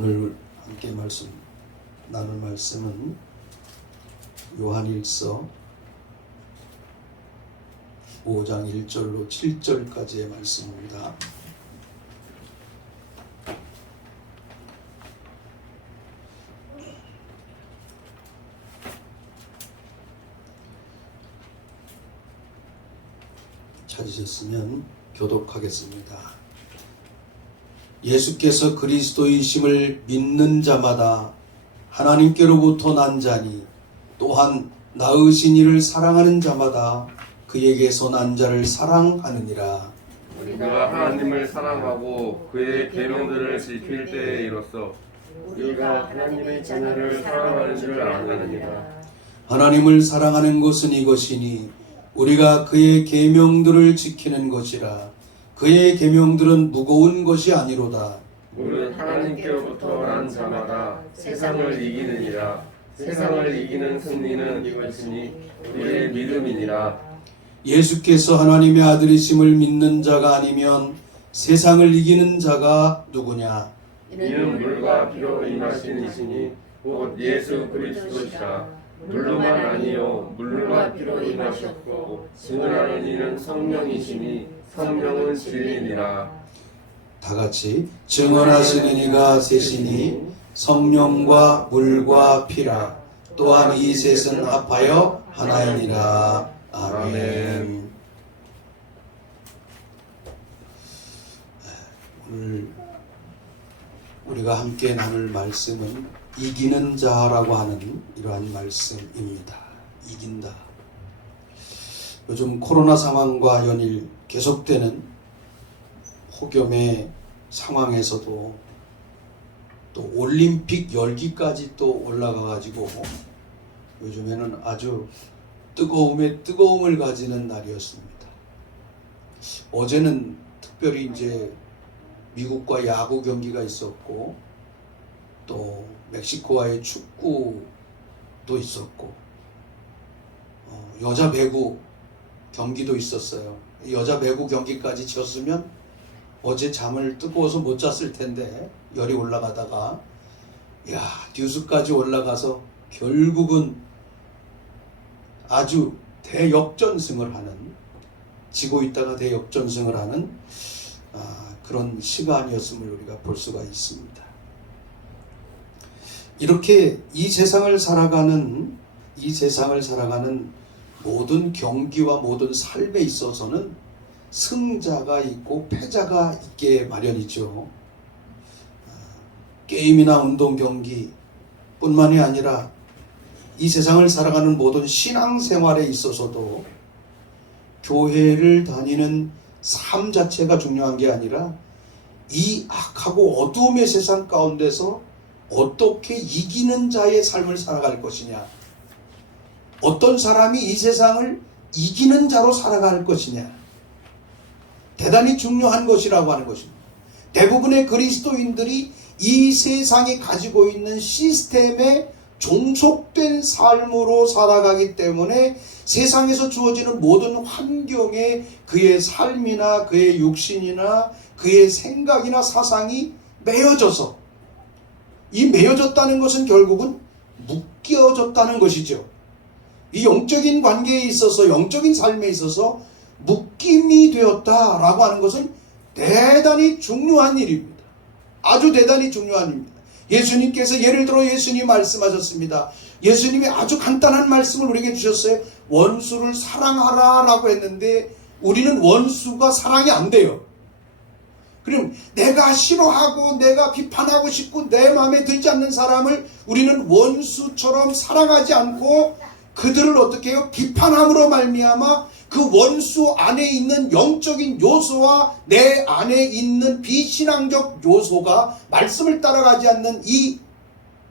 오늘 함께 나눌 말씀은 요한일서 5장 1절로 7절까지의 말씀입니다. 찾으셨으면 교독하겠습니다. 예수께서 그리스도이심을 믿는 자마다 하나님께로부터 난 자니 또한 낳으신 이를 사랑하는 자마다 그에게서 난 자를 사랑하느니라. 우리가 하나님을 사랑하고 그의 계명들을 지킬 때에 이로써 우리가 하나님의 자녀를 사랑하는 줄 아느니라. 하나님을 사랑하는 것은 이것이니 우리가 그의 계명들을 지키는 것이라. 그의 계명들은 무거운 것이 아니로다. 우리는 하나님께로부터 난 자마다 세상을 이기느니라. 세상을 이기는 승리는 이것이니 우리의 믿음이니라. 예수께서 하나님의 아들이심을 믿는 자가 아니면 세상을 이기는 자가 누구냐? 이는 물과 피로 임하신 이시니 곧 예수 그리스도시라. 물로만 아니요 물과 피로 임하셨고 증언하는 이는 성령이시니 성령은 진리니라. 다 같이 증언하시는 이가 셋이니 성령과 물과 피라. 또한 이 셋은 합하여 하나이니라. 아멘. 오늘 우리가 함께 나눌 말씀은 이기는 자라고 하는 이러한 말씀입니다. 이긴다. 요즘 코로나 상황과 연일 계속되는 폭염의 상황에서도 또 올림픽 열기까지 또 올라가 가지고 요즘에는 아주 뜨거움에 뜨거움을 가지는 날이었습니다. 어제는 특별히 이제 미국과 야구 경기가 있었고 또 멕시코와의 축구도 있었고 여자 배구 경기도 있었어요. 여자 배구 경기까지 졌으면 어제 잠을 뜨거워서 못 잤을 텐데 열이 올라가다가 뉴스까지 올라가서 결국은 아주 대역전승을 하는, 지고 있다가 대역전승을 하는 그런 시간이었음을 우리가 볼 수가 있습니다. 이렇게 이 세상을 살아가는 모든 경기와 모든 삶에 있어서는 승자가 있고 패자가 있게 마련이죠. 게임이나 운동 경기 뿐만이 아니라 이 세상을 살아가는 모든 신앙생활에 있어서도 교회를 다니는 삶 자체가 중요한 게 아니라 이 악하고 어두움의 세상 가운데서 어떻게 이기는 자의 삶을 살아갈 것이냐, 어떤 사람이 이 세상을 이기는 자로 살아갈 것이냐, 대단히 중요한 것이라고 하는 것입니다. 대부분의 그리스도인들이 이 세상이 가지고 있는 시스템에 종속된 삶으로 살아가기 때문에 세상에서 주어지는 모든 환경에 그의 삶이나 그의 육신이나 그의 생각이나 사상이 매여져서, 이 매여졌다는 것은 결국은 묶여졌다는 것이죠. 이 영적인 관계에 있어서, 영적인 삶에 있어서 묶임이 되었다라고 하는 것은 대단히 중요한 일입니다. 아주 대단히 중요한 일입니다. 예수님께서 예를 들어 예수님이 말씀하셨습니다. 예수님이 아주 간단한 말씀을 우리에게 주셨어요. 원수를 사랑하라 라고 했는데 우리는 원수가 사랑이 안 돼요. 그럼 내가 싫어하고 내가 비판하고 싶고 내 마음에 들지 않는 사람을 우리는 원수처럼 사랑하지 않고 그들을 어떻게 해요? 비판함으로 말미암아 그 원수 안에 있는 영적인 요소와 내 안에 있는 비신앙적 요소가 말씀을 따라가지 않는 이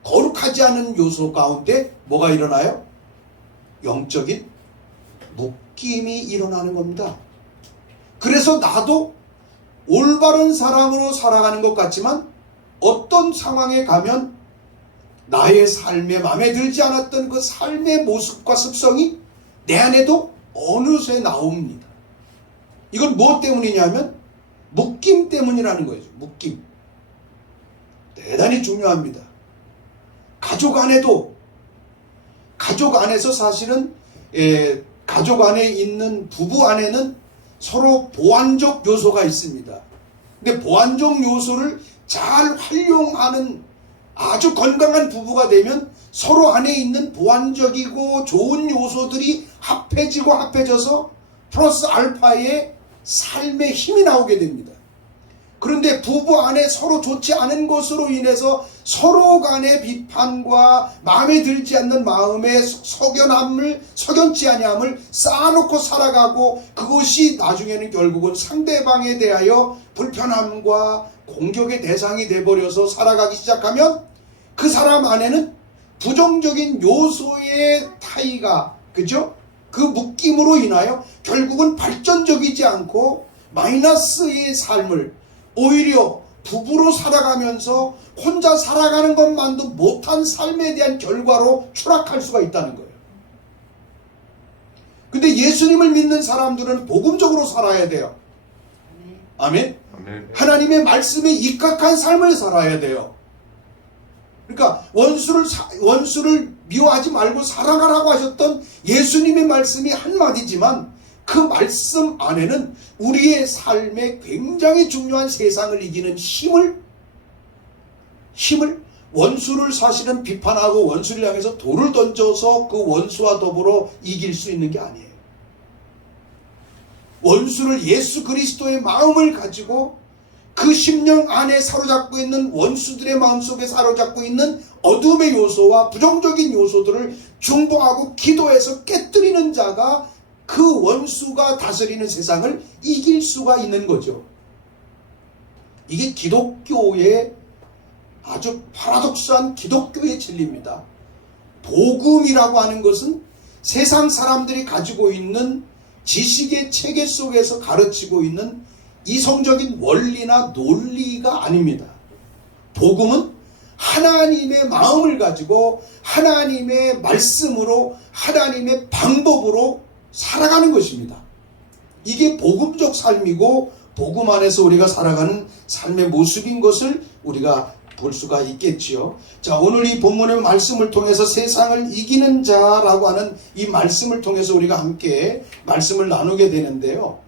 거룩하지 않은 요소 가운데 뭐가 일어나요? 영적인 묶임이 일어나는 겁니다. 그래서 나도 올바른 사람으로 살아가는 것 같지만 어떤 상황에 가면 나의 삶에 마음에 들지 않았던 그 삶의 모습과 습성이 내 안에도 어느새 나옵니다. 이건 무엇 때문이냐면 묶임 때문이라는 거죠. 묶임. 대단히 중요합니다. 가족 안에서 사실은 가족 안에 있는 부부 안에는 서로 보완적 요소가 있습니다. 근데 보완적 요소를 잘 활용하는 아주 건강한 부부가 되면 서로 안에 있는 보완적이고 좋은 요소들이 합해져서 플러스 알파의 삶의 힘이 나오게 됩니다. 그런데 부부 안에 서로 좋지 않은 것으로 인해서 서로 간의 비판과 마음에 들지 않는 마음의 석연치 아니함을 쌓아놓고 살아가고, 그것이 나중에는 결국은 상대방에 대하여 불편함과 공격의 대상이 돼버려서 살아가기 시작하면 그 사람 안에는 부정적인 요소의 타이가, 그죠? 그 묶임으로 인하여 결국은 발전적이지 않고 마이너스의 삶을, 오히려 부부로 살아가면서 혼자 살아가는 것만도 못한 삶에 대한 결과로 추락할 수가 있다는 거예요. 근데 예수님을 믿는 사람들은 복음적으로 살아야 돼요. 아멘. 하나님의 말씀에 입각한 삶을 살아야 돼요. 그러니까 원수를 미워하지 말고 사랑하라고 하셨던 예수님의 말씀이 한마디지만, 그 말씀 안에는 우리의 삶에 굉장히 중요한 세상을 이기는 힘을 원수를 사실은 비판하고 원수를 향해서 돌을 던져서 그 원수와 더불어 이길 수 있는 게 아니에요. 원수를 예수 그리스도의 마음을 가지고 그 심령 안에 사로잡고 있는 원수들의 마음속에 사로잡고 있는 어둠의 요소와 부정적인 요소들을 중보하고 기도해서 깨뜨리는 자가 그 원수가 다스리는 세상을 이길 수가 있는 거죠. 이게 기독교의 아주 파라독스한 기독교의 진리입니다. 복음이라고 하는 것은 세상 사람들이 가지고 있는 지식의 체계 속에서 가르치고 있는 이성적인 원리나 논리가 아닙니다. 복음은 하나님의 마음을 가지고 하나님의 말씀으로, 하나님의 방법으로 살아가는 것입니다. 이게 복음적 삶이고 복음 안에서 우리가 살아가는 삶의 모습인 것을 우리가 볼 수가 있겠지요. 자, 오늘 이 본문의 말씀을 통해서 세상을 이기는 자라고 하는 이 말씀을 통해서 우리가 함께 말씀을 나누게 되는데요.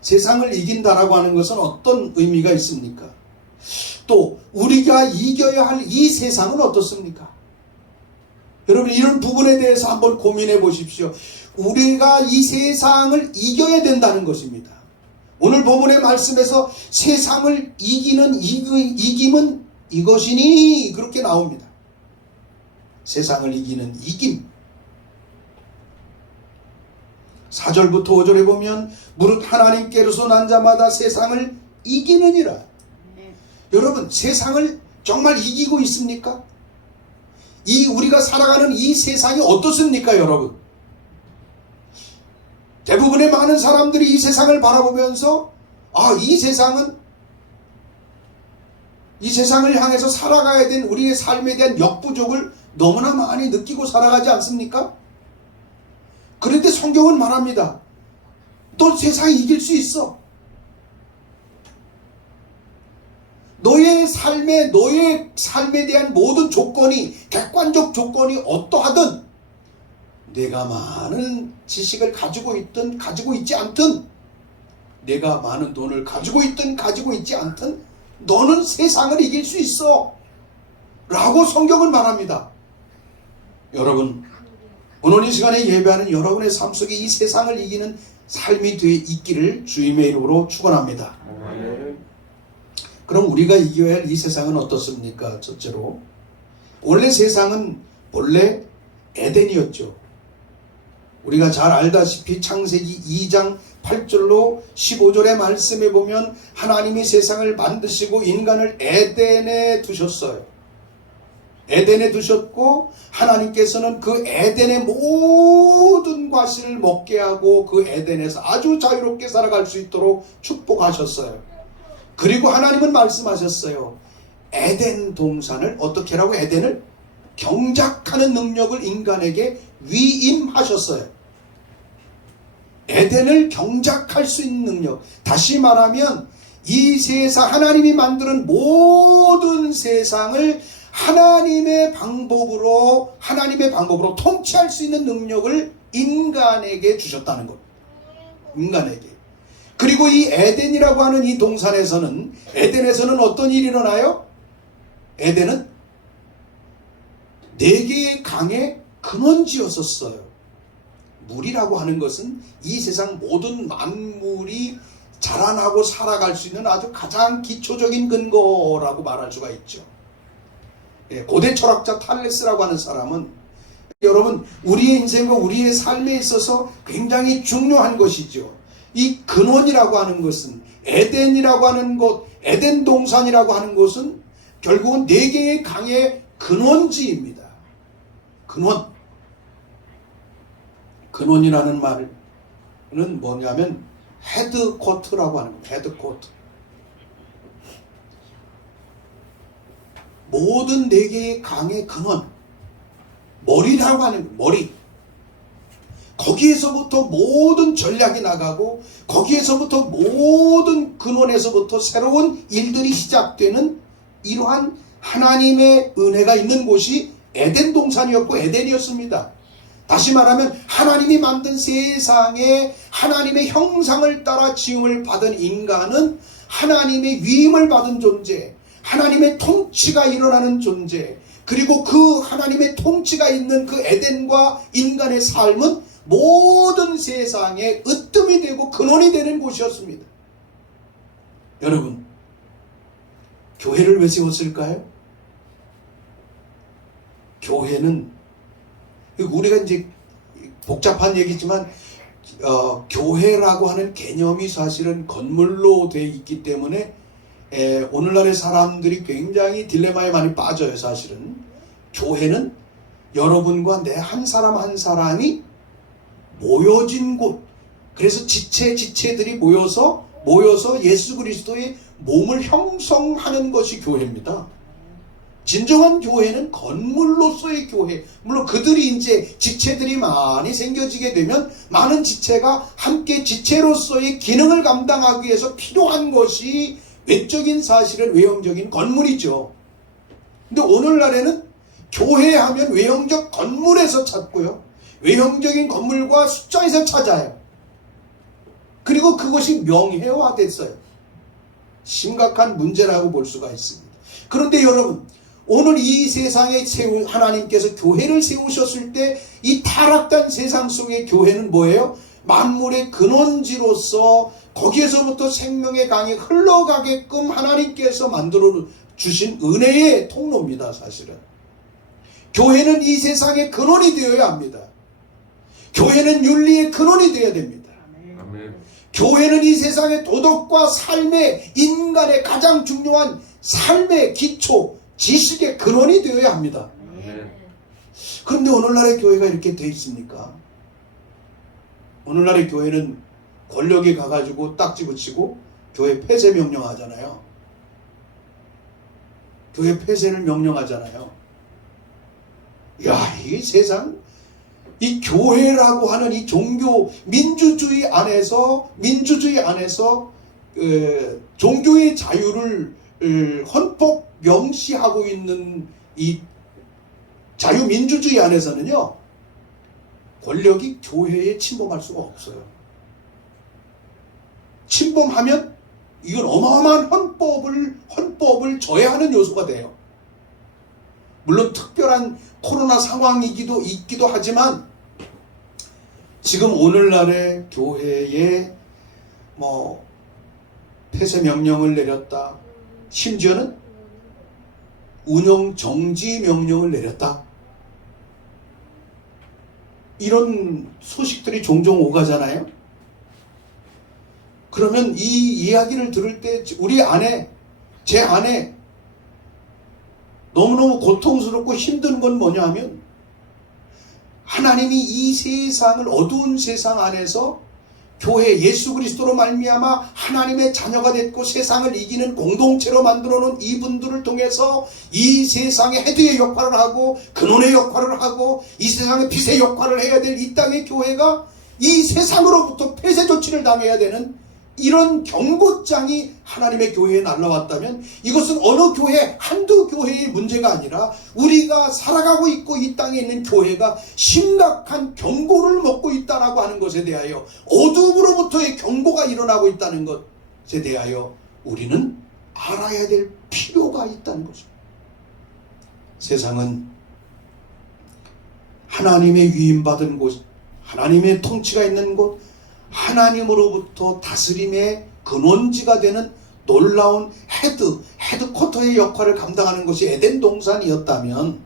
세상을 이긴다라고 하는 것은 어떤 의미가 있습니까? 또 우리가 이겨야 할 이 세상은 어떻습니까? 여러분, 이런 부분에 대해서 한번 고민해 보십시오. 우리가 이 세상을 이겨야 된다는 것입니다. 오늘 본문의 말씀에서 세상을 이기는 이김은 이것이니 그렇게 나옵니다. 세상을 이기는 이김. 4절부터 5절에 보면 무릇 하나님께로서 난 자마다 세상을 이기느니라. 여러분, 세상을 정말 이기고 있습니까? 우리가 살아가는 이 세상이 어떻습니까, 여러분? 대부분의 많은 사람들이 이 세상을 바라보면서 이 세상을 향해서 살아가야 된 우리의 삶에 대한 역부족을 너무나 많이 느끼고 살아가지 않습니까? 그런데 성경은 말합니다. 너 세상이 이길 수 있어. 너의 삶에 대한 모든 조건이, 객관적 조건이 어떠하든, 내가 많은 지식을 가지고 있든 가지고 있지 않든, 내가 많은 돈을 가지고 있든 가지고 있지 않든, 너는 세상을 이길 수 있어 라고 성경은 말합니다. 여러분, 오늘 이 시간에 예배하는 여러분의 삶 속에 이 세상을 이기는 삶이 되어 있기를 주님의 이름으로 축원합니다. 그럼 우리가 이겨야 할 이 세상은 어떻습니까? 첫째로, 원래 세상은 본래 에덴이었죠. 우리가 잘 알다시피 창세기 2장 8절로 15절의 말씀에 보면 하나님이 세상을 만드시고 인간을 에덴에 두셨어요. 에덴에 두셨고, 하나님께서는 그 에덴의 모든 과실을 먹게 하고 그 에덴에서 아주 자유롭게 살아갈 수 있도록 축복하셨어요. 그리고 하나님은 말씀하셨어요. 에덴 동산을 어떻게 하라고? 에덴을 경작하는 능력을 인간에게 위임하셨어요. 에덴을 경작할 수 있는 능력, 다시 말하면 이 세상, 하나님이 만드는 모든 세상을 하나님의 방법으로 통치할 수 있는 능력을 인간에게 주셨다는 것. 인간에게. 그리고 이 에덴이라고 하는 이 동산에서는, 에덴에서는 어떤 일이 일어나요? 에덴은 4개의 강의 근원지였었어요. 물이라고 하는 것은 이 세상 모든 만물이 자라나고 살아갈 수 있는 아주 가장 기초적인 근거라고 말할 수가 있죠. 고대 철학자 탈레스라고 하는 사람은, 여러분, 우리의 인생과 우리의 삶에 있어서 굉장히 중요한 것이죠. 이 근원이라고 하는 것은, 에덴이라고 하는 것, 에덴 동산이라고 하는 것은 결국은 4개의 강의 근원지입니다. 근원이라는 말은 뭐냐면 헤드쿼터라고 하는 겁니다. 헤드쿼터. 모든 4개의 강의 근원, 머리라고 하는 거예요. 머리. 거기에서부터 모든 전략이 나가고, 거기에서부터 모든 근원에서부터 새로운 일들이 시작되는 이러한 하나님의 은혜가 있는 곳이 에덴 동산이었고 에덴이었습니다. 다시 말하면 하나님이 만든 세상에 하나님의 형상을 따라 지음을 받은 인간은 하나님의 위임을 받은 존재, 하나님의 통치가 일어나는 존재, 그리고 그 하나님의 통치가 있는 그 에덴과 인간의 삶은 모든 세상에 으뜸이 되고 근원이 되는 곳이었습니다. 여러분, 교회를 왜 세웠을까요? 교회는, 우리가 이제 복잡한 얘기지만 교회라고 하는 개념이 사실은 건물로 되어 있기 때문에 오늘날의 사람들이 굉장히 딜레마에 많이 빠져요. 사실은 교회는 여러분과 내 한 사람 한 사람이 모여진 곳, 그래서 지체들이 모여서 예수 그리스도의 몸을 형성하는 것이 교회입니다. 진정한 교회는 건물로서의 교회, 물론 그들이 이제 지체들이 많이 생겨지게 되면 많은 지체가 함께 지체로서의 기능을 감당하기 위해서 필요한 것이 외적인, 사실은 외형적인 건물이죠. 근데 오늘날에는 교회 하면 외형적 건물에서 찾고요, 외형적인 건물과 숫자에서 찾아요. 그리고 그것이 명예화됐어요. 심각한 문제라고 볼 수가 있습니다. 그런데 여러분, 오늘 이 세상에 하나님께서 교회를 세우셨을 때 이 타락된 세상 속의 교회는 뭐예요? 만물의 근원지로서 거기에서부터 생명의 강이 흘러가게끔 하나님께서 만들어 주신 은혜의 통로입니다. 사실은 교회는 이 세상의 근원이 되어야 합니다. 교회는 윤리의 근원이 되어야 됩니다. 아멘. 교회는 이 세상의 도덕과 삶의, 인간의 가장 중요한 삶의 기초, 지식의 근원이 되어야 합니다. 그런데 오늘날의 교회가 이렇게 되어 있습니까? 오늘날의 교회는 권력에 가가지고 딱지 붙이고 교회 폐쇄 명령하잖아요. 교회 폐쇄를 명령하잖아요. 야, 이 세상, 이 교회라고 하는 이 종교 민주주의 안에서 종교의 자유를 헌법 명시하고 있는 이 자유민주주의 안에서는요, 권력이 교회에 침범할 수가 없어요. 침범하면 이건 어마어마한 헌법을 저해하는 요소가 돼요. 물론 특별한 코로나 상황이기도 있기도 하지만, 지금 오늘날의 교회에 폐쇄 명령을 내렸다, 심지어는 운영 정지 명령을 내렸다, 이런 소식들이 종종 오가잖아요. 그러면 이 이야기를 들을 때 제 안에 너무너무 고통스럽고 힘든 건 뭐냐 하면, 하나님이 이 세상을, 어두운 세상 안에서 교회, 예수 그리스도로 말미암아 하나님의 자녀가 됐고 세상을 이기는 공동체로 만들어 놓은 이분들을 통해서 이 세상의 헤드의 역할을 하고 근원의 역할을 하고 이 세상의 빛의 역할을 해야 될 이 땅의 교회가 이 세상으로부터 폐쇄 조치를 당해야 되는 이런 경고장이 하나님의 교회에 날라왔다면 이것은 어느 교회, 한두 교회의 문제가 아니라 우리가 살아가고 있고 이 땅에 있는 교회가 심각한 경고를 먹고 있다라고 하는 것에 대하여, 어둠으로부터의 경고가 일어나고 있다는 것에 대하여 우리는 알아야 될 필요가 있다는 것입니다. 세상은 하나님의 위임받은 곳, 하나님의 통치가 있는 곳, 하나님으로부터 다스림의 근원지가 되는 놀라운 헤드쿼터의 역할을 감당하는 것이 에덴 동산이었다면,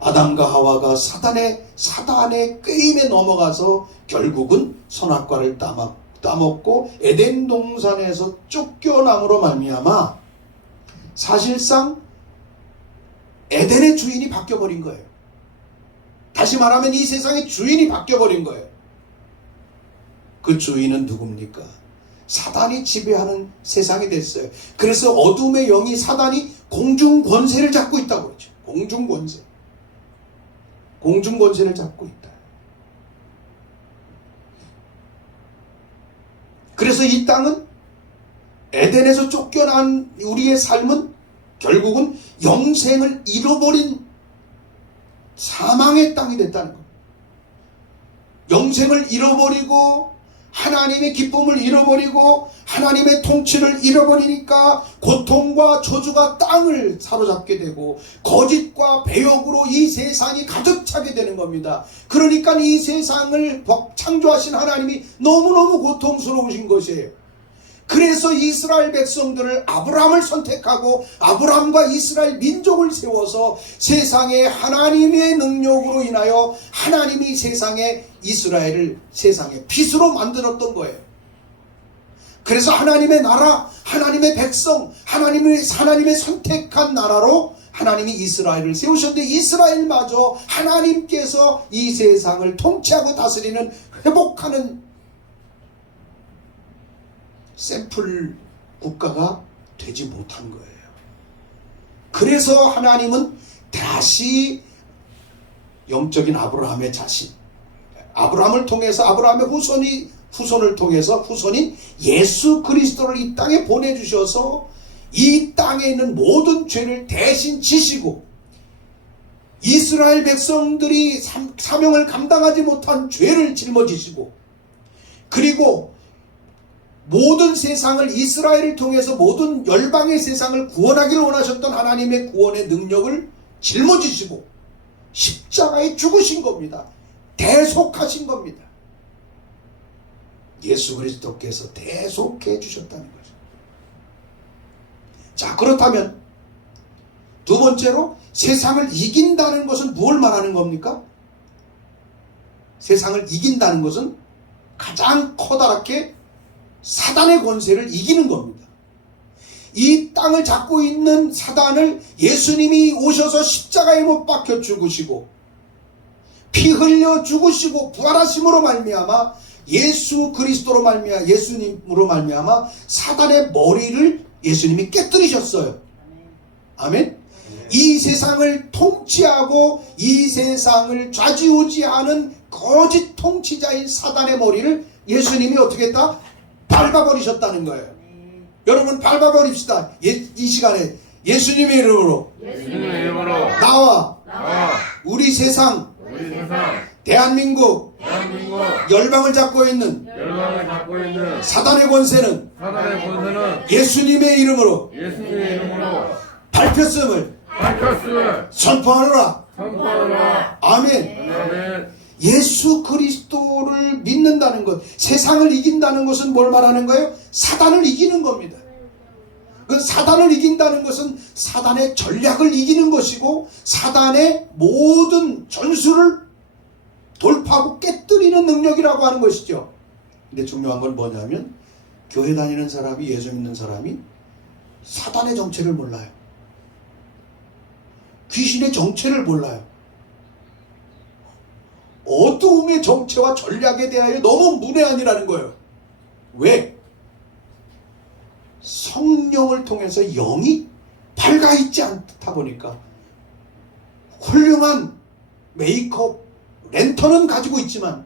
아담과 하와가 사단의 꾀임에 넘어가서 결국은 선악과를 따먹고 에덴 동산에서 쫓겨남으로 말미암아 사실상 에덴의 주인이 바뀌어버린 거예요. 다시 말하면 이 세상의 주인이 바뀌어버린 거예요. 그 주인은 누굽니까? 사단이 지배하는 세상이 됐어요. 그래서 어둠의 영이, 사단이 공중 권세를 잡고 있다고 그러죠. 공중 권세를 잡고 있다. 그래서 이 땅은, 에덴에서 쫓겨난 우리의 삶은 결국은 영생을 잃어버린 사망의 땅이 됐다는 겁니다. 영생을 잃어버리고 하나님의 기쁨을 잃어버리고 하나님의 통치를 잃어버리니까 고통과 저주가 땅을 사로잡게 되고 거짓과 배역으로 이 세상이 가득 차게 되는 겁니다. 그러니까 이 세상을 창조하신 하나님이 너무너무 고통스러우신 것이에요. 그래서 이스라엘 백성들을, 아브라함을 선택하고 아브라함과 이스라엘 민족을 세워서 세상에 하나님의 능력으로 인하여 하나님이 이스라엘을 세상의 빛으로 만들었던 거예요. 그래서 하나님의 나라, 하나님의 백성, 하나님의 선택한 나라로 하나님이 이스라엘을 세우셨는데, 이스라엘마저 하나님께서 이 세상을 통치하고 다스리는, 회복하는 샘플 국가가 되지 못한 거예요. 그래서 하나님은 다시 영적인 아브라함의 자신, 아브라함을 통해서, 아브라함의 후손을 통해서 후손인 예수 그리스도를 이 땅에 보내주셔서 이 땅에 있는 모든 죄를 대신 지시고, 이스라엘 백성들이 사명을 감당하지 못한 죄를 짊어지시고, 그리고 모든 세상을, 이스라엘을 통해서 모든 열방의 세상을 구원하기를 원하셨던 하나님의 구원의 능력을 짊어지시고 십자가에 죽으신 겁니다. 대속하신 겁니다. 예수 그리스도께서 대속해 주셨다는 거죠. 자, 그렇다면 두 번째로, 세상을 이긴다는 것은 무엇을 말하는 겁니까? 세상을 이긴다는 것은 가장 커다랗게 사단의 권세를 이기는 겁니다. 이 땅을 잡고 있는 사단을 예수님이 오셔서 십자가에 못 박혀 죽으시고 피 흘려 죽으시고 부활하심으로 말미암아, 예수 그리스도로 말미암아, 예수님으로 말미암아 사단의 머리를 예수님이 깨뜨리셨어요. 아멘. 이 세상을 통치하고 이 세상을 좌지우지하는 거짓 통치자인 사단의 머리를 예수님이 어떻게 했다? 밟아버리셨다는 거예요. 여러분, 밟아버립시다. 이 시간에 예수님의 이름으로 나와 우리 세상 대한민국 열방을 잡고 있는 사단의 권세는 예수님의 이름으로 밟혔음을 선포하노라. 아멘. 예수 그리스도를 믿는다는 것, 세상을 이긴다는 것은 뭘 말하는 거예요? 사단을 이기는 겁니다. 그 사단을 이긴다는 것은 사단의 전략을 이기는 것이고, 사단의 모든 전술을 돌파하고 깨뜨리는 능력이라고 하는 것이죠. 근데 중요한 건 뭐냐면, 교회 다니는 사람이, 예수 믿는 사람이 사단의 정체를 몰라요. 귀신의 정체를 몰라요. 어두움의 정체와 전략에 대하여 너무 문외한이라는 거예요. 왜? 성령을 통해서 영이 밝아 있지 않다 보니까 훌륭한 메이크업, 랜턴은 가지고 있지만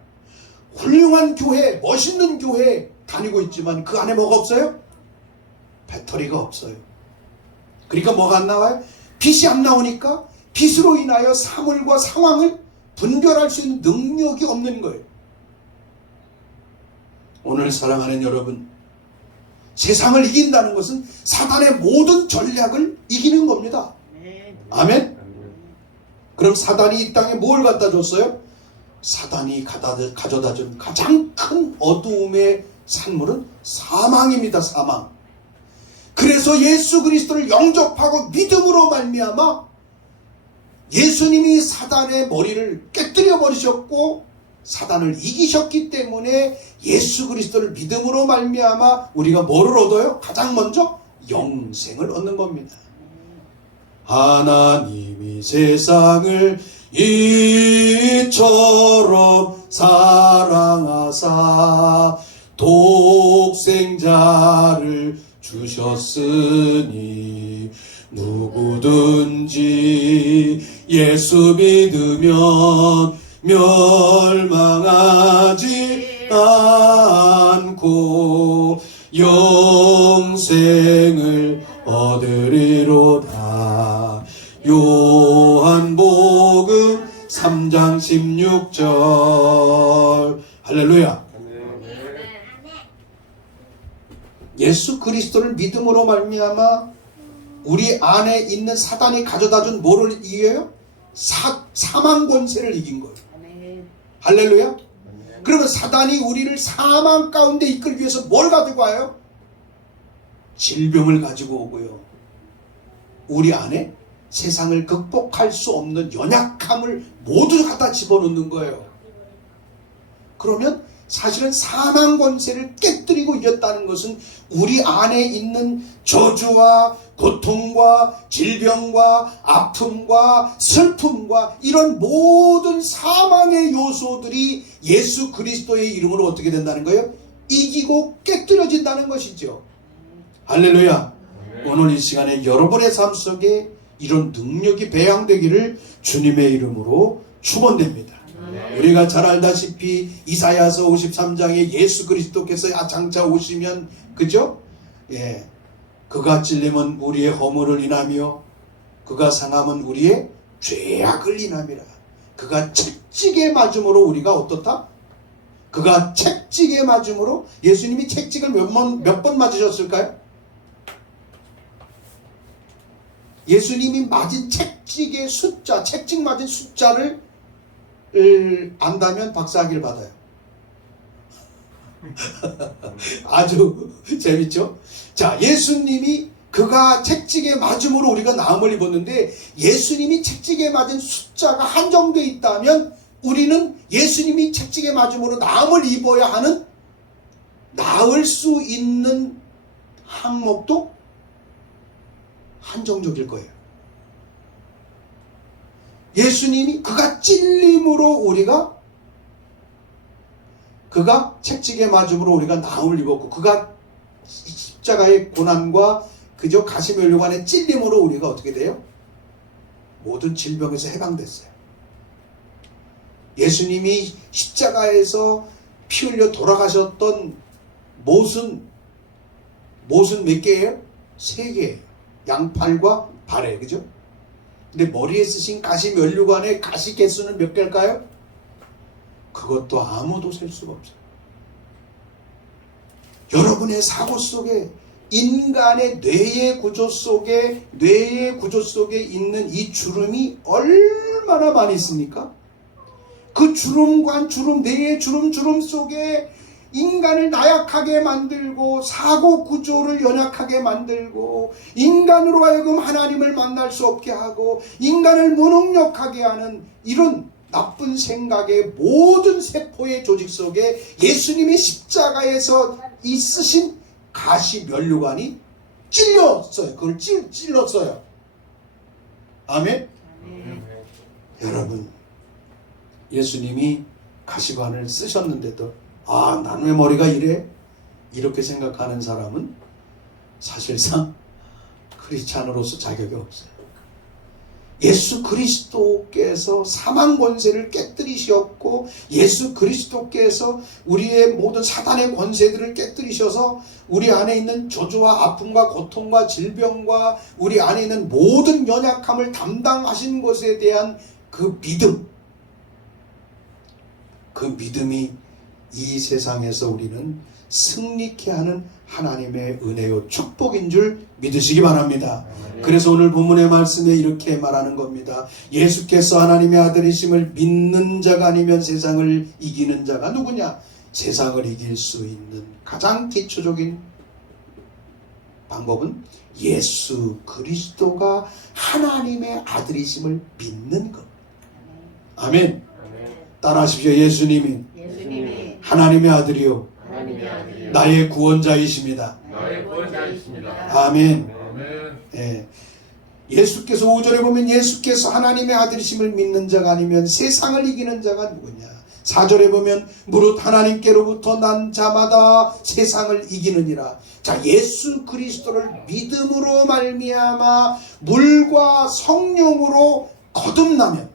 훌륭한 교회, 멋있는 교회, 다니고 있지만 그 안에 뭐가 없어요? 배터리가 없어요. 그러니까 뭐가 안 나와요? 빛이 안 나오니까 빛으로 인하여 사물과 상황을 분별할 수 있는 능력이 없는 거예요. 오늘 사랑하는 여러분, 세상을 이긴다는 것은 사단의 모든 전략을 이기는 겁니다. 아멘? 그럼 사단이 이 땅에 뭘 갖다 줬어요? 사단이 가져다 준 가장 큰 어두움의 산물은 사망입니다. 사망. 그래서 예수 그리스도를 영접하고 믿음으로 말미암아 예수님이 사단의 머리를 깨뜨려 버리셨고 사단을 이기셨기 때문에 예수 그리스도를 믿음으로 말미암아 우리가 뭐를 얻어요? 가장 먼저 영생을 얻는 겁니다. 하나님이 세상을 이처럼 사랑하사 독생자를 주셨으니 누구든지 예수 믿으면 멸망하지 않고 영생을 얻으리로다. 요한복음 3장 16절. 할렐루야. 예수 그리스도를 믿음으로 말미암아 우리 안에 있는 사단이 가져다준 뭐를 이겨요? 사망 권세를 이긴 거예요. 할렐루야. 그러면 사단이 우리를 사망 가운데 이끌기 위해서 뭘 가지고 와요? 질병을 가지고 오고요. 우리 안에 세상을 극복할 수 없는 연약함을 모두 갖다 집어넣는 거예요. 그러면 사실은 사망 권세를 깨뜨리고 이겼다는 것은 우리 안에 있는 저주와 고통과 질병과 아픔과 슬픔과 이런 모든 사망의 요소들이 예수 그리스도의 이름으로 어떻게 된다는 거예요? 이기고 깨뜨려진다는 것이죠. 할렐루야. 오늘 이 시간에 여러분의 삶 속에 이런 능력이 배양되기를 주님의 이름으로 축원됩니다. 우리가 잘 알다시피 이사야서 53장에 예수 그리스도께서 장차 오시면, 그죠? 예, 그가 찔림은 우리의 허물을 인하며 그가 상함은 우리의 죄악을 인함이라. 그가 채찍에 맞음으로 우리가 어떻다? 그가 채찍에 맞음으로. 예수님이 채찍을 몇 번 맞으셨을까요? 예수님이 맞은 채찍의 숫자, 채찍 맞은 숫자를 안다면 박사학위를 받아요. 아주 재밌죠? 자, 예수님이 그가 채찍에 맞음으로 우리가 나음을 입었는데 예수님이 채찍에 맞은 숫자가 한정되어 있다면 우리는 예수님이 채찍에 맞음으로 나음을 입어야 하는, 나을 수 있는 항목도 한정적일 거예요. 예수님이 그가 찔림으로 우리가, 그가 채찍에 맞음으로 우리가 나음을 입었고 그가 십자가의 고난과 그저 가시면류관의 찔림으로 우리가 어떻게 돼요? 모든 질병에서 해방됐어요. 예수님이 십자가에서 피 흘려 돌아가셨던 못은 몇 개예요? 3개예요. 양팔과 발에, 그죠? 근데 머리에 쓰신 가시 면류관의 가시 개수는 몇 개일까요? 그것도 아무도 셀 수가 없어요. 여러분의 사고 속에, 인간의 뇌의 구조 속에 있는 이 주름이 얼마나 많이 있습니까? 그 주름과 주름, 뇌의 주름 속에 인간을 나약하게 만들고 사고 구조를 연약하게 만들고 인간으로 하여금 하나님을 만날 수 없게 하고 인간을 무능력하게 하는 이런 나쁜 생각의 모든 세포의 조직 속에 예수님이 십자가에서 있으신 가시 면류관이 찔렸어요. 그걸 찔렀어요. 아멘? 여러분, 예수님이 가시관을 쓰셨는데도 나는 왜 머리가 이래? 이렇게 생각하는 사람은 사실상 크리스찬으로서 자격이 없어요. 예수 그리스도께서 사망 권세를 깨뜨리셨고 예수 그리스도께서 우리의 모든 사단의 권세들을 깨뜨리셔서 우리 안에 있는 저주와 아픔과 고통과 질병과 우리 안에 있는 모든 연약함을 담당하신 것에 대한 그 믿음, 그 믿음이 이 세상에서 우리는 승리케 하는 하나님의 은혜요 축복인 줄 믿으시기 바랍니다. 그래서 오늘 본문의 말씀에 이렇게 말하는 겁니다. 예수께서 하나님의 아들이심을 믿는 자가 아니면 세상을 이기는 자가 누구냐? 세상을 이길 수 있는 가장 기초적인 방법은 예수 그리스도가 하나님의 아들이심을 믿는 것. 아멘. 따라하십시오. 예수님이 하나님의 아들이요 나의 구원자이십니다. 아멘. 예. 예수께서 5절에 보면 예수께서 하나님의 아들이심을 믿는 자가 아니면 세상을 이기는 자가 누구냐? 4절에 보면 무릇 하나님께로부터 난 자마다 세상을 이기느니라. 자, 예수 그리스도를 믿음으로 말미암아 물과 성령으로 거듭나면,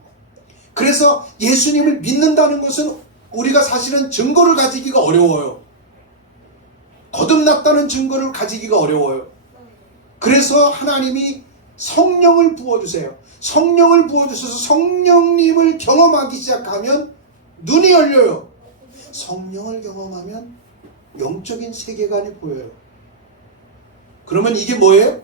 그래서 예수님을 믿는다는 것은 우리가 사실은 증거를 가지기가 어려워요. 거듭났다는 증거를 가지기가 어려워요. 그래서 하나님이 성령을 부어주세요. 성령을 부어주셔서 성령님을 경험하기 시작하면 눈이 열려요. 성령을 경험하면 영적인 세계관이 보여요. 그러면 이게 뭐예요?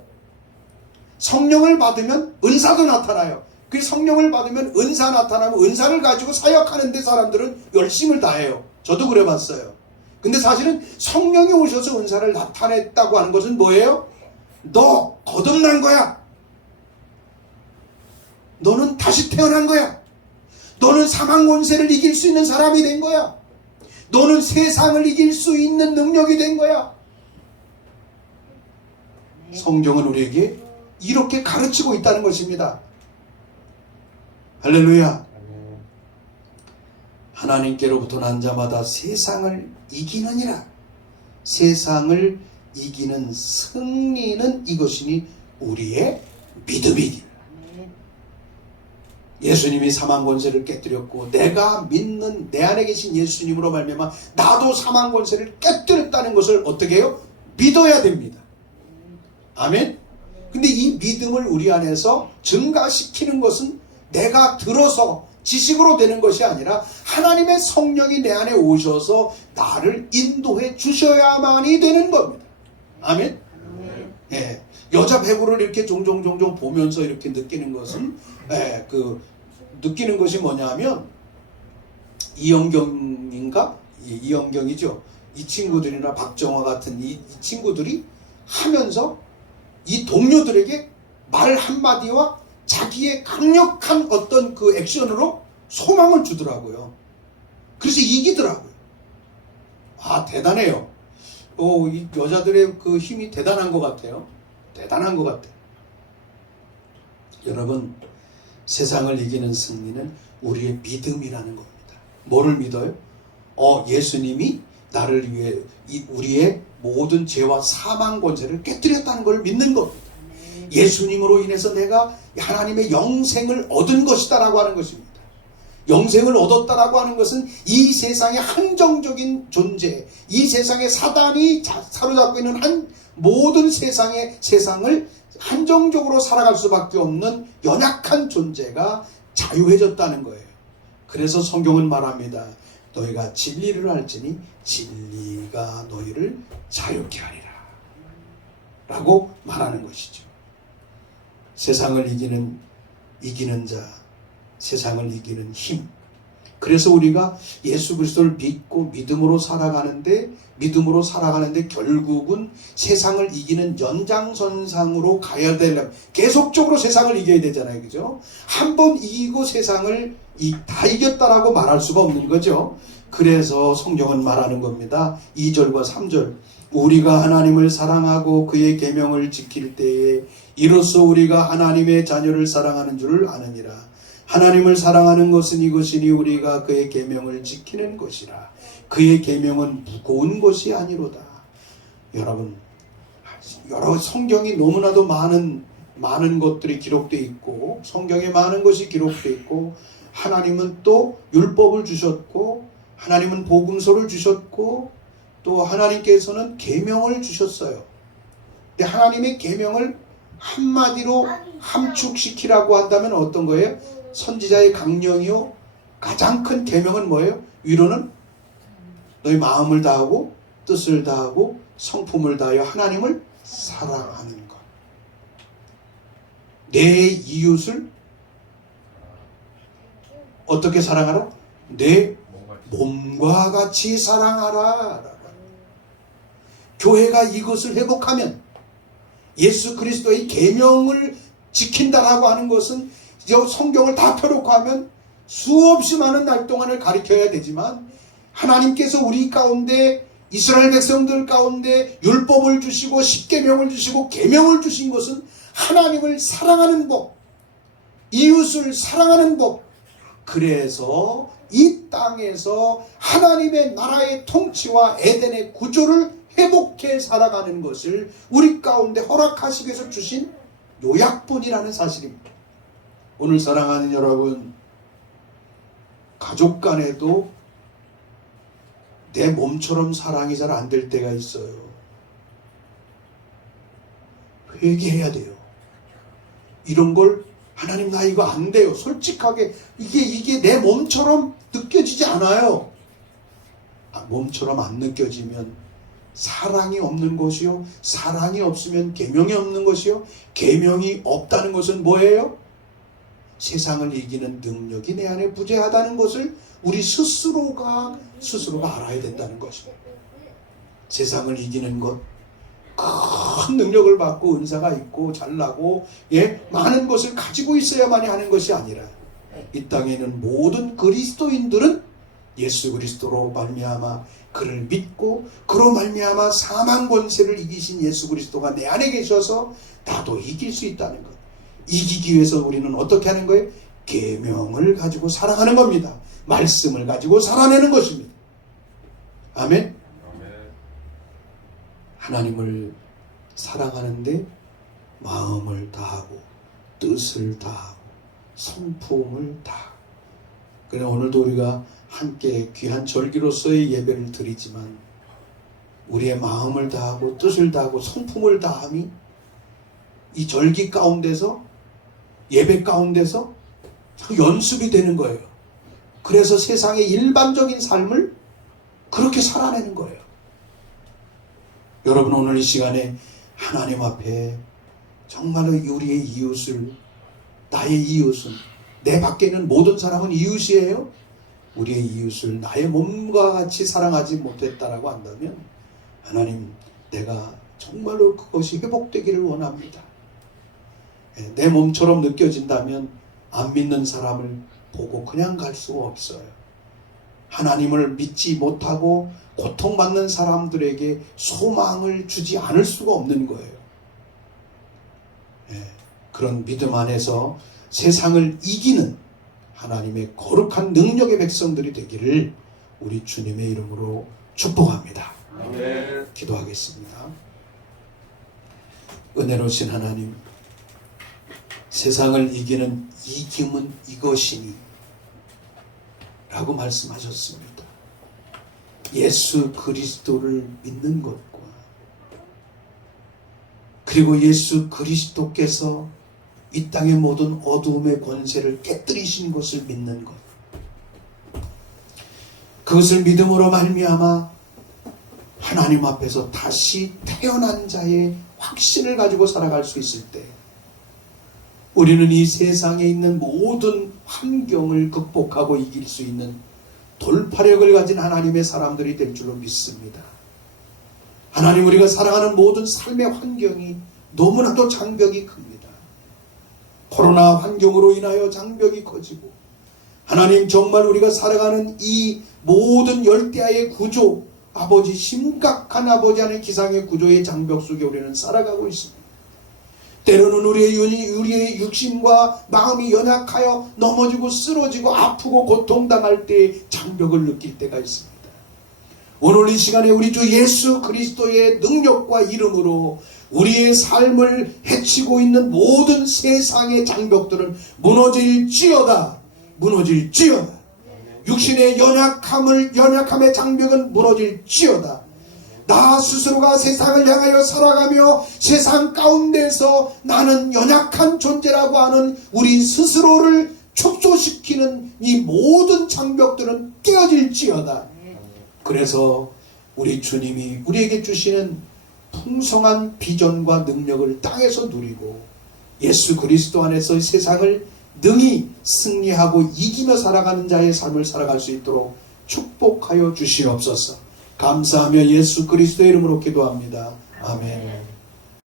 성령을 받으면 은사도 나타나요. 그 성령을 받으면 은사 나타나면 은사를 가지고 사역하는데 사람들은 열심을 다해요. 저도 그래봤어요. 근데 사실은 성령이 오셔서 은사를 나타냈다고 하는 것은 뭐예요? 너 거듭난 거야. 너는 다시 태어난 거야. 너는 사망 권세를 이길 수 있는 사람이 된 거야. 너는 세상을 이길 수 있는 능력이 된 거야. 성경은 우리에게 이렇게 가르치고 있다는 것입니다. 할렐루야. 하나님께로부터 난 자마다 세상을 이기느니라. 세상을 이기는 승리는 이것이니 우리의 믿음이니. 예수님이 사망 권세를 깨뜨렸고 내가 믿는 내 안에 계신 예수님으로 말미암아 나도 사망 권세를 깨뜨렸다는 것을 어떻게 해요? 믿어야 됩니다. 아멘. 근데 이 믿음을 우리 안에서 증가시키는 것은 내가 들어서 지식으로 되는 것이 아니라 하나님의 성령이 내 안에 오셔서 나를 인도해 주셔야만이 되는 겁니다. 아멘. 예. 여자 배우를 이렇게 종종 보면서 이렇게 느끼는 것은 느끼는 것이 뭐냐면 이영경인가? 이영경이죠. 이 친구들이나 박정화 같은 이 친구들이 하면서 이 동료들에게 말 한마디와 자기의 강력한 어떤 그 액션으로 소망을 주더라고요. 그래서 이기더라고요. 아, 대단해요. 이 여자들의 그 힘이 대단한 것 같아요. 대단한 것 같아요. 여러분, 세상을 이기는 승리는 우리의 믿음이라는 겁니다. 뭐를 믿어요? 예수님이 나를 위해 우리의 모든 죄와 사망 권세를 깨뜨렸다는 걸 믿는 겁니다. 예수님으로 인해서 내가 하나님의 영생을 얻은 것이다 라고 하는 것입니다. 영생을 얻었다라고 하는 것은 이 세상의 한정적인 존재, 이 세상의 사단이 사로잡고 있는 모든 세상을 한정적으로 살아갈 수밖에 없는 연약한 존재가 자유해졌다는 거예요. 그래서 성경은 말합니다. 너희가 진리를 알지니 진리가 너희를 자유케 하리라 라고 말하는 것이죠. 세상을 이기는 자, 세상을 이기는 힘. 그래서 우리가 예수 그리스도를 믿고 믿음으로 살아가는데 결국은 세상을 이기는 연장선상으로 가야 되려면 계속적으로 세상을 이겨야 되잖아요. 그죠? 한번 이기고 세상을 다 이겼다라고 말할 수가 없는 거죠. 그래서 성경은 말하는 겁니다. 2절과 3절. 우리가 하나님을 사랑하고 그의 계명을 지킬 때에 이로써 우리가 하나님의 자녀를 사랑하는 줄을 아느니라. 하나님을 사랑하는 것은 이것이니 우리가 그의 계명을 지키는 것이라. 그의 계명은 무거운 것이 아니로다. 여러분, 여러 성경이 너무나도 많은 많은 것들이 기록되어 있고 성경에 많은 것이 기록되어 있고 하나님은 또 율법을 주셨고 하나님은 복음서를 주셨고 또 하나님께서는 계명을 주셨어요. 근데 하나님의 계명을 한마디로 함축시키라고 한다면 어떤 거예요? 선지자의 강령이요 가장 큰 계명은 뭐예요? 위로는 너희 마음을 다하고 뜻을 다하고 성품을 다하여 하나님을 사랑하는 것. 내 이웃을 어떻게 사랑하라? 내 몸과 같이 사랑하라. 교회가 이것을 회복하면 예수 그리스도의 계명을 지킨다라고 하는 것은 성경을 다 펴놓고 하면 수없이 많은 날 동안을 가르쳐야 되지만 하나님께서 우리 가운데 이스라엘 백성들 가운데 율법을 주시고 십계명을 주시고 계명을 주신 것은 하나님을 사랑하는 법, 이웃을 사랑하는 법. 그래서 이 땅에서 하나님의 나라의 통치와 에덴의 구조를 회복해 살아가는 것을 우리 가운데 허락하시기 위해서 주신 요약본이라는 사실입니다. 오늘 사랑하는 여러분, 가족 간에도 내 몸처럼 사랑이 잘 안 될 때가 있어요. 회개해야 돼요. 이런 걸 하나님 나 이거 안 돼요. 솔직하게 이게 내 몸처럼 느껴지지 않아요. 몸처럼 안 느껴지면 사랑이 없는 것이요. 사랑이 없으면 계명이 없는 것이요. 계명이 없다는 것은 뭐예요? 세상을 이기는 능력이 내 안에 부재하다는 것을 우리 스스로가 알아야 된다는 것입니다. 세상을 이기는 것, 큰 능력을 받고 은사가 있고 잘나고 많은 것을 가지고 있어야만이 하는 것이 아니라 이 땅에는 모든 그리스도인들은 예수 그리스도로 말미암아 그를 믿고 그로 말미암아 사망 권세를 이기신 예수 그리스도가 내 안에 계셔서 나도 이길 수 있다는 것. 이기기 위해서 우리는 어떻게 하는 거예요? 계명을 가지고 사랑하는 겁니다. 말씀을 가지고 살아내는 것입니다. 아멘. 하나님을 사랑하는데 마음을 다하고 뜻을 다하고 성품을 다하고. 그래 오늘도 우리가 함께 귀한 절기로서의 예배를 드리지만 우리의 마음을 다하고 뜻을 다하고 성품을 다함이 이 절기 가운데서 예배 가운데서 연습이 되는 거예요. 그래서 세상의 일반적인 삶을 그렇게 살아내는 거예요. 여러분 오늘 이 시간에 하나님 앞에 정말로 우리의 이웃을, 나의 이웃은, 내 밖에 있는 모든 사람은 이웃이에요. 우리의 이웃을 나의 몸과 같이 사랑하지 못했다라고 한다면 하나님 내가 정말로 그것이 회복되기를 원합니다. 내 몸처럼 느껴진다면 안 믿는 사람을 보고 그냥 갈 수가 없어요. 하나님을 믿지 못하고 고통받는 사람들에게 소망을 주지 않을 수가 없는 거예요. 그런 믿음 안에서 세상을 이기는 하나님의 거룩한 능력의 백성들이 되기를 우리 주님의 이름으로 축복합니다. 아멘. 기도하겠습니다. 은혜로우신 하나님, 세상을 이기는 이김은 이것이니 라고 말씀하셨습니다. 예수 그리스도를 믿는 것과 그리고 예수 그리스도께서 이 땅의 모든 어두움의 권세를 깨뜨리신 것을 믿는 것, 그것을 믿음으로 말미암아 하나님 앞에서 다시 태어난 자의 확신을 가지고 살아갈 수 있을 때 우리는 이 세상에 있는 모든 환경을 극복하고 이길 수 있는 돌파력을 가진 하나님의 사람들이 될 줄로 믿습니다. 하나님, 우리가 살아가는 모든 삶의 환경이 너무나도 장벽이 큽니다. 코로나 환경으로 인하여 장벽이 커지고, 하나님 정말 우리가 살아가는 이 모든 열대야의 구조, 아버지 심각한 아버지 하나님 기상의 구조의 장벽 속에 우리는 살아가고 있습니다. 때로는 우리의 육신과 마음이 연약하여 넘어지고 쓰러지고 아프고 고통당할 때 장벽을 느낄 때가 있습니다. 오늘 이 시간에 우리 주 예수 그리스도의 능력과 이름으로 우리의 삶을 해치고 있는 모든 세상의 장벽들은 무너질지어다. 무너질지어다. 육신의 연약함의 장벽은 무너질지어다. 나 스스로가 세상을 향하여 살아가며 세상 가운데서 나는 연약한 존재라고 하는 우리 스스로를 축소시키는 이 모든 장벽들은 깨어질지어다. 그래서 우리 주님이 우리에게 주시는 풍성한 비전과 능력을 땅에서 누리고 예수 그리스도 안에서 세상을 능히 승리하고 이기며 살아가는 자의 삶을 살아갈 수 있도록 축복하여 주시옵소서. 감사하며 예수 그리스도의 이름으로 기도합니다. 아멘.